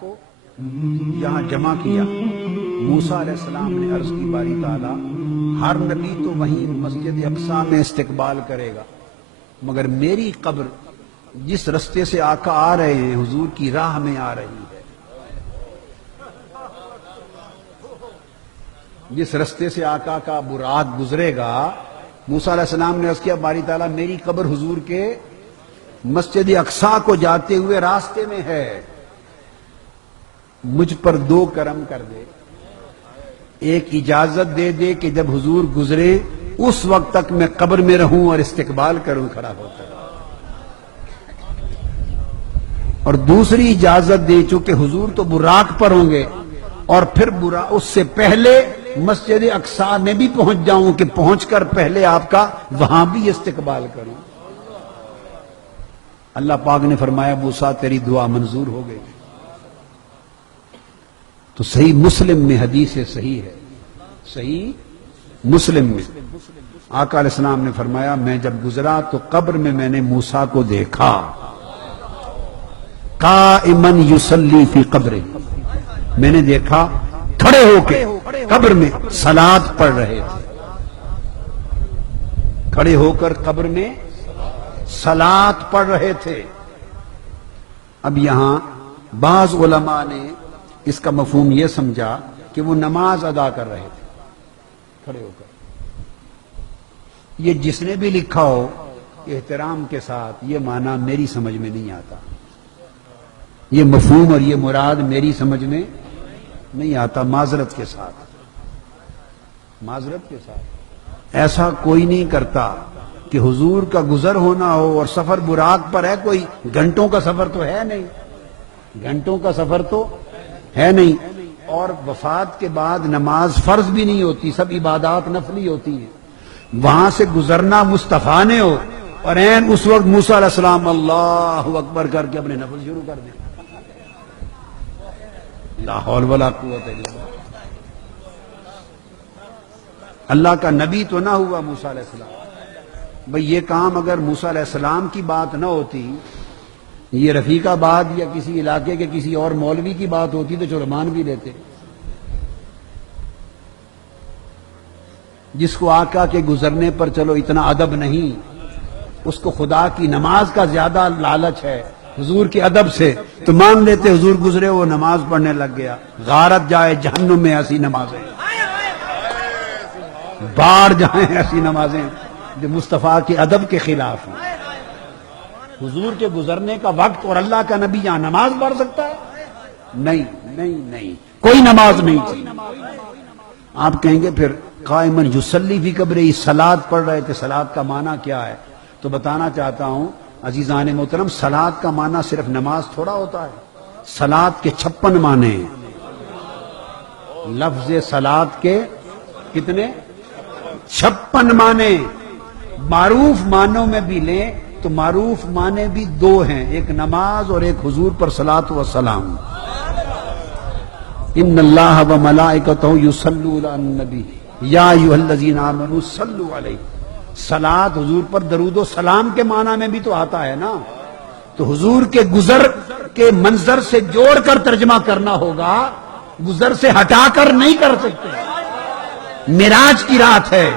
کو یہاں جمع کیا۔ موسیٰ علیہ السلام نے عرض کی باری تعالیٰ ہر نبی تو وہیں مسجد اقصیٰ میں استقبال کرے گا، مگر میری قبر جس رستے سے آقا آ رہے ہیں حضور کی راہ میں آ رہی ہے، جس رستے سے آقا کا براق گزرے گا، موسیٰ علیہ السلام نے عرض کیا باری تعالیٰ میری قبر حضور کے مسجد اقصیٰ کو جاتے ہوئے راستے میں ہے، مجھ پر دو کرم کر دے، ایک اجازت دے دے کہ جب حضور گزرے اس وقت تک میں قبر میں رہوں اور استقبال کروں کھڑا ہوتا، اور دوسری اجازت دے چونکہ حضور تو براق پر ہوں گے اور پھر اس سے پہلے مسجد اقصیٰ میں بھی پہنچ جاؤں کہ پہنچ کر پہلے آپ کا وہاں بھی استقبال کروں۔ اللہ پاک نے فرمایا موسیٰ تیری دعا منظور ہو گئی۔ تو صحیح مسلم میں حدیث صحیح ہے، صحیح مسلم میں آقا علیہ السلام نے فرمایا میں جب گزرا تو قبر میں میں نے موسیٰ کو دیکھا قائماً یصلی فی قبرہ، میں نے دیکھا کھڑے ہو کے قبر میں صلاۃ پڑھ رہے تھے، کھڑے ہو کر قبر میں صلاۃ پڑھ رہے تھے۔ اب یہاں بعض علماء نے اس کا مفہوم یہ سمجھا کہ وہ نماز ادا کر رہے تھے کھڑے ہو کر۔ یہ جس نے بھی لکھا ہو احترام کے ساتھ یہ معنی میری سمجھ میں نہیں آتا، یہ مفہوم اور یہ مراد میری سمجھ میں نہیں آتا، معذرت کے ساتھ، معذرت کے ساتھ۔ ایسا کوئی نہیں کرتا کہ حضور کا گزر ہونا ہو اور سفر براق پر ہے، کوئی گھنٹوں کا سفر تو ہے نہیں، گھنٹوں کا سفر تو ہے نہیں، اور وفات کے بعد نماز فرض بھی نہیں ہوتی، سب عبادات نفلی ہوتی ہیں، وہاں سے گزرنا مصطفیٰ نے ہو اور عین اس وقت موسیٰ علیہ السلام اللہ اکبر کر کے اپنے نفل شروع کر دیں، لا حول ولا قوت الا باللہ۔ اللہ کا نبی تو نہ ہوا موسیٰ علیہ السلام، بھئی یہ کام اگر موسیٰ علیہ السلام کی بات نہ ہوتی، یہ رفیق آباد یا کسی علاقے کے کسی اور مولوی کی بات ہوتی تو چلو مان بھی لیتے، جس کو آقا کے گزرنے پر چلو اتنا ادب نہیں، اس کو خدا کی نماز کا زیادہ لالچ ہے حضور کے ادب سے، تو مان لیتے حضور گزرے وہ نماز پڑھنے لگ گیا، غارت جائے جہنم میں ایسی نمازیں، بار جائیں ایسی نمازیں جو مصطفیٰ کے ادب کے خلاف ہیں۔ حضور کے گزرنے کا وقت اور اللہ کا نبی یہاں نماز پڑھ سکتا ہے؟ نہیں نہیں نہیں، کوئی نماز نہیں تھی۔ آپ کہیں گے پھر قائماً یصلی فی قبرہ صلاۃ پڑھ رہے تھے، صلاۃ کا معنی کیا ہے؟ تو بتانا چاہتا ہوں عزیزان محترم، صلاۃ کا معنی صرف نماز تھوڑا ہوتا ہے، صلاۃ کے 56 معنی ہیں، لفظ صلاۃ کے کتنے؟ 56 معنی۔ معروف معنوں میں بھی لیں تو معروف معنی بھی دو ہیں، ایک نماز اور ایک حضور پر صلاۃ و سلام۔ ان اللہ و ملائکتہ یصلون علی النبی یا ایھا الذین آمنوا صلوا علیہ، صلاۃ حضور پر درود و سلام کے معنی میں بھی تو آتا ہے نا، تو حضور کے گزر کے منظر سے جوڑ کر ترجمہ کرنا ہوگا، گزر سے ہٹا کر نہیں کر سکتے۔ معراج کی رات ہے،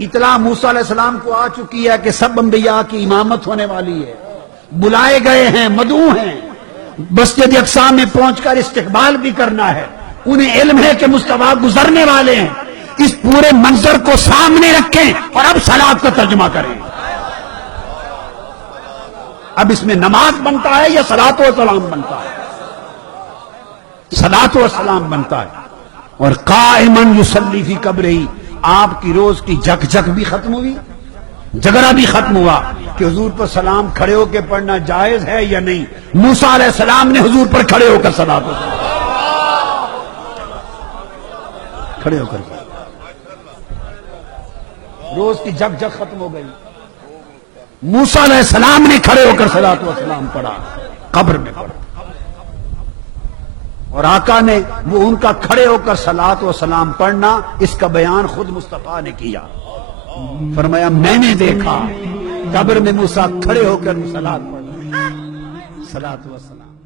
اطلاع موسیٰ علیہ السلام کو آ چکی ہے کہ سب انبیاء کی امامت ہونے والی ہے، بلائے گئے ہیں، مدعو ہیں، مسجد اقصیٰ میں پہنچ کر استقبال بھی کرنا ہے، انہیں علم ہے کہ مصطفیٰ گزرنے والے ہیں، اس پورے منظر کو سامنے رکھیں اور اب صلاۃ کا ترجمہ کریں۔ اب اس میں نماز بنتا ہے یا صلاۃ و سلام بنتا ہے؟ صلاۃ و سلام بنتا ہے۔ اور قائماً یصلی فی قبرہ، آپ کی روز کی جھک جھک بھی ختم ہوئی، جھگڑا بھی ختم ہوا کہ حضور پر سلام کھڑے ہو کے پڑھنا جائز ہے یا نہیں۔ موسیٰ علیہ السلام نے حضور پر کھڑے ہو کر صلاۃ و سلام، کھڑے ہو کر روز کی جھک جھک ختم ہو گئی، موسیٰ علیہ السلام نے کھڑے ہو کر صلاۃ و سلام پڑھا، قبر میں پڑھا، اور آقا نے وہ ان کا کھڑے ہو کر صلاۃ و سلام پڑھنا، اس کا بیان خود مصطفیٰ نے کیا، فرمایا میں نے دیکھا قبر میں موسیٰ کھڑے ہو کر صلاۃ پڑھ رہے، صلاۃ و سلام۔